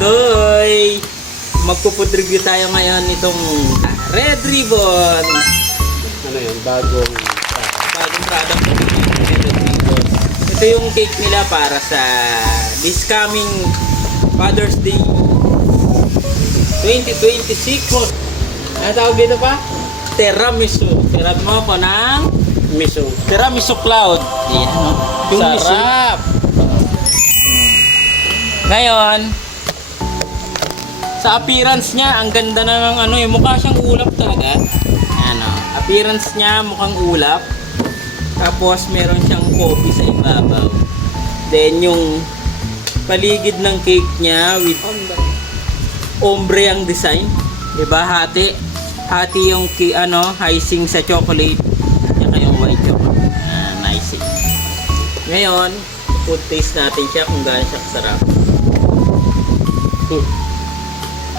Agoy! Magpo-food review tayo ngayon nitong Red Ribbon. Ano yun? Bagong Product ng Red Ribbon. Ito yung cake nila para sa this coming Father's Day 2026. Ano tawag dito pa? Tiramisu. Sarap mo ko ng miso. Tiramisu Cloud. Ayan, no? Yung miso. Sarap! Ngayon, sa appearance niya, ang ganda na ng ano, yung mukha siyang ulap talaga. Ano, appearance niya mukhang ulap. Tapos meron siyang coffee sa ibabaw. Then yung paligid ng cake niya with ombre ang design. Diba? Hati yung icing sa chocolate. Tsaka yung white chocolate. Icing. Ngayon, food taste natin siya kung gaano siya kasarap.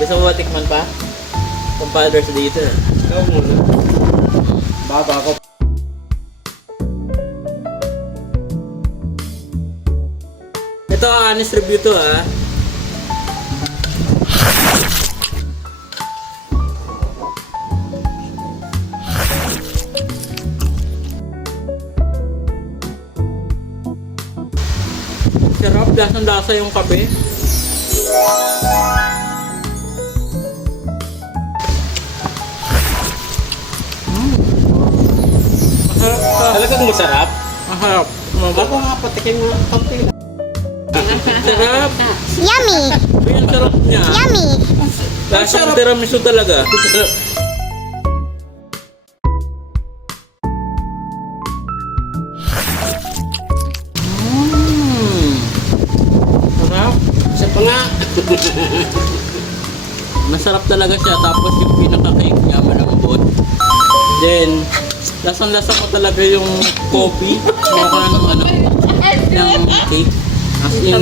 Gusto mo ba tikman pa? Kung Father's Day ito. Ikaw muna. Baba ko. Ito, honest review to ha. Sarap, lasang-lasa yung kape. Masarap ka. Talagang masarap. Masarap. Ako nga patikin mo ang kape lang. Sarap. Yummy! Yung sarap niya. Yummy! Lasang tiramisu talaga. Sarap. Isa pa nga. Masarap talaga siya. Tapos yung pinaka-cake niya malambot. Then, lasang-lasa ko talaga yung coffee. Mukha ng cake. As in,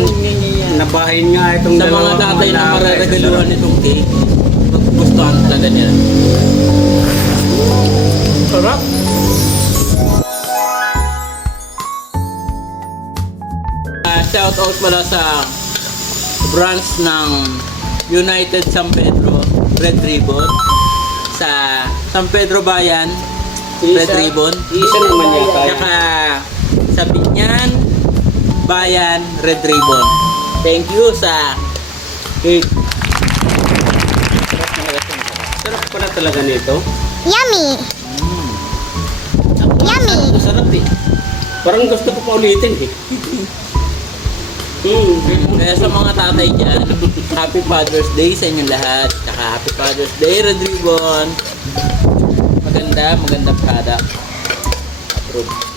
Nabahin nga itong sa mga tatay na mararagaluhan nitong cake, maggustuhan talaga nila. Sarap! Shout out pala sa branch ng United San Pedro Red Ribbon sa San Pedro Bayan Red Ribbon. Isa naman yan tayo. Tsaka sa Binyan Bayan Red Ribbon. Thank you sa cake. Sarap pala talaga nito. Yummy! Yummy! Sarap eh. Parang gusto ko pa ulitin eh. Kaya sa mga tatay dyan, Happy Father's Day sa inyong lahat. Tsaka Happy Father's Day Red Ribbon. Maganda product. Approved.